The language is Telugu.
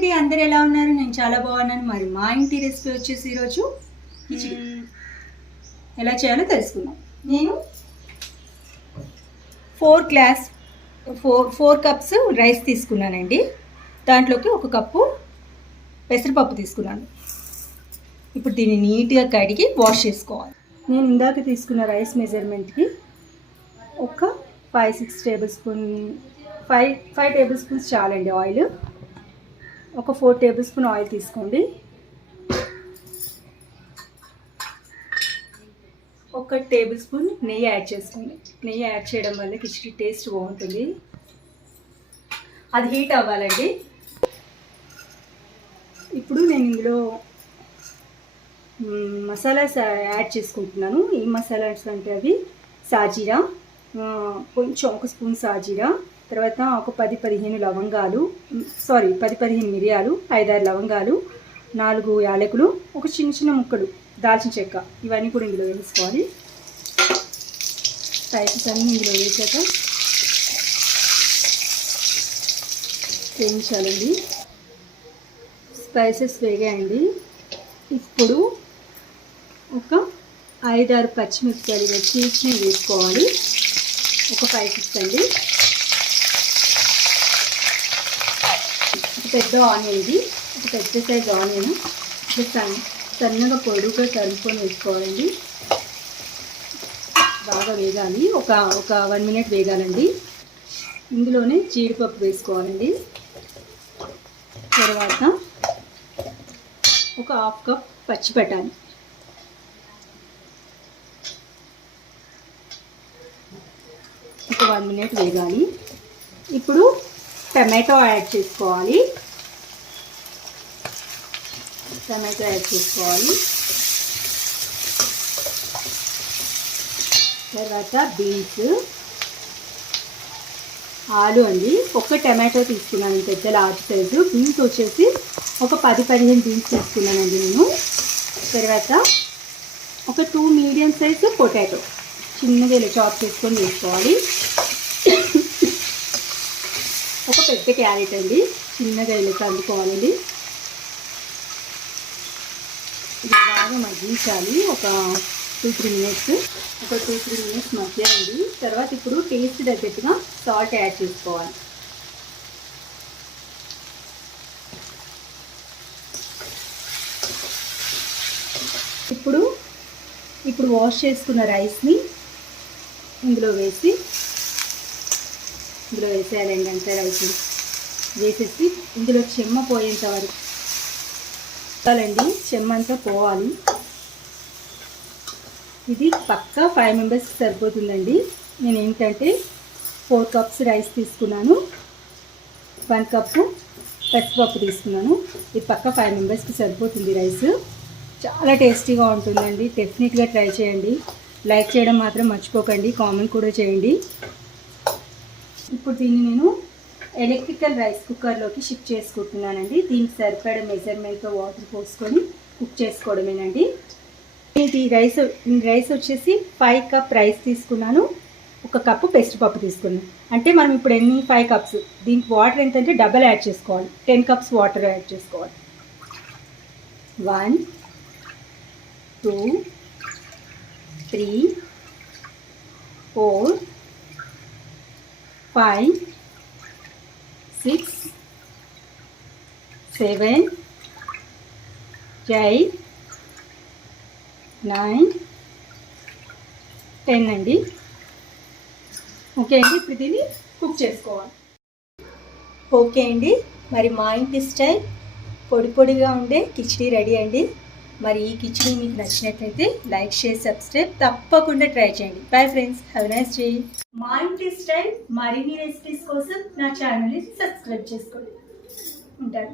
అండి, అందరు ఎలా ఉన్నారు? నేను చాలా బాగున్నాను. మరి మా ఇంటి రెసిపీ వచ్చేసి ఈరోజు కిచిడి ఎలా చేయాలో తెలుసుకుందాం. నేను 4 కప్స్ రైస్ తీసుకున్నానండి. దాంట్లోకి 1 కప్పు పెసరపప్పు తీసుకున్నాను. ఇప్పుడు దీన్ని నీట్గా కడిగి వాష్ చేసుకోవాలి. నేను ఇందాక తీసుకున్న రైస్ మెజర్మెంట్కి ఒక 5 టేబుల్ స్పూన్స్ చాలండి ఆయిల్. ఒక 4 టేబుల్ స్పూన్ ఆయిల్ తీసుకోండి. 1 టేబుల్ స్పూన్ నెయ్యి యాడ్ చేసుకోండి. నెయ్యి యాడ్ చేయడం వల్ల కిచిడి టేస్ట్ బాగుంటుంది. అది హీట్ అవ్వాలండి. ఇప్పుడు నేను ఇందులో మసాలాస్ యాడ్ చేసుకుంటున్నాను. ఈ మసాలాస్ అంటే అవి సాజీరా, కొంచెం 1 స్పూన్ సాజీరా, తర్వాత ఒక 10-15 లవంగాలు, 10-15 మిరియాలు, 5-6 లవంగాలు, 4 యాలకులు, ఒక చిన్న ముక్కలు దాల్చిన చెక్క, ఇవన్నీ కూడా ఇందులో వేసుకోవాలి. స్పైసెస్ అన్నీ ఇందులో వేసాక వేయించాలండి. స్పైసెస్ వేగాయండి. ఇప్పుడు ఒక 5-6 పచ్చిమిరపకాయలు చీల్చి వేసుకోవాలి. ఒక 5-6 అండి. పెద్ద ఆనియన్, ఇది ఒక పెద్ద సైజ్ ఆనియన్ సన్నగా పొడుగుగా తరుముకొని వేసుకోవాలండి. బాగా వేగాలి. ఒక 1 మినిట్ వేగాలండి. ఇందులోనే జీడిపప్పు వేసుకోవాలండి. తర్వాత ఒక 1/2 కప్ పచ్చి బఠానీ, ఒక 1 మినిట్ వేగాలి. ఇప్పుడు టమాటో యాడ్ చేసుకోవాలి. తర్వాత బీన్స్, ఆలు అండి. 1 టమాటో తీసుకున్నాను, పెద్ద లార్జ్ సైజు. బీన్స్ వచ్చేసి ఒక 10-15 బీన్స్ తీసుకున్నానండి నేను. తర్వాత ఒక 2 మీడియం సైజు పొటాటో చిన్నగా ఇలా చాప్ చేసుకొని వేసుకోవాలి. ఒక పెద్ద క్యారెట్ అండి, చిన్నగా ఇలా కలుపుకోవాలండి. ఇది బాగా మగ్గించాలి. ఒక 2-3 మినిట్స్ మగ్గాయండి. తర్వాత ఇప్పుడు టేస్ట్ తగ్గట్టుగా సాల్ట్ యాడ్ చేసుకోవాలి. ఇప్పుడు వాష్ చేసుకున్న రైస్ని ఇందులో వేసేయాలండి. అంతే రైస్ వేసేసి ఇందులో చెమ్మ పోయేంత వరకు చాలండి. చెమ్మ అంతా పోవాలి. ఇది పక్కా 5 మెంబర్స్కి సరిపోతుందండి. నేను ఏంటంటే 4 కప్స్ రైస్ తీసుకున్నాను, 1 కప్పు పెసరపప్పు తీసుకున్నాను. ఇది పక్కా 5 మెంబర్స్కి సరిపోతుంది రైస్. చాలా టేస్టీగా ఉంటుందండి. డెఫినెట్గా ట్రై చేయండి. లైక్ చేయడం మాత్రం మర్చిపోకండి. కామెంట్ కూడా చేయండి. ఇప్పుడు దీన్ని నేను ఎలక్ట్రికల్ రైస్ కుక్కర్లోకి షిఫ్ట్ చేసుకుంటున్నానండి. దీనికి సరిపడ మెజర్మెంట్తో వాటర్ పోసుకొని కుక్ చేసుకోవడమేనండి. ఇది రైస్ వచ్చేసి 5 కప్ రైస్ తీసుకున్నాను, 1 కప్పు పెసరపప్పు తీసుకున్నాను. అంటే మనం ఇప్పుడు 5 కప్స్, దీనికి వాటర్ ఎంతంటే డబల్ యాడ్ చేసుకోవాలి. 10 కప్స్ వాటర్ యాడ్ చేసుకోవాలి. 1 2 3 4 5 6 7 8 9 10 అండి. ఓకే అండి, ఇప్పుడు దీన్ని కుక్ చేసుకోవాలి. ఓకే అండి, మరి మా ఇంటి స్టైల్ పొడిగా ఉండే కిచిడి రెడీ అండి. మరి ఈ కిచిడి మీకు నచ్చినట్లయితే లైక్, షేర్, సబ్స్క్రైబ్ తప్పకుండా ట్రై చేయండి. Bye friends, have a nice day. మా ఇంటి స్టైల్ మరిన్ని రెసిపీస్ కోసం నా ఛానల్ని సబ్స్క్రైబ్ చేసుకోండి. ఉంటాను.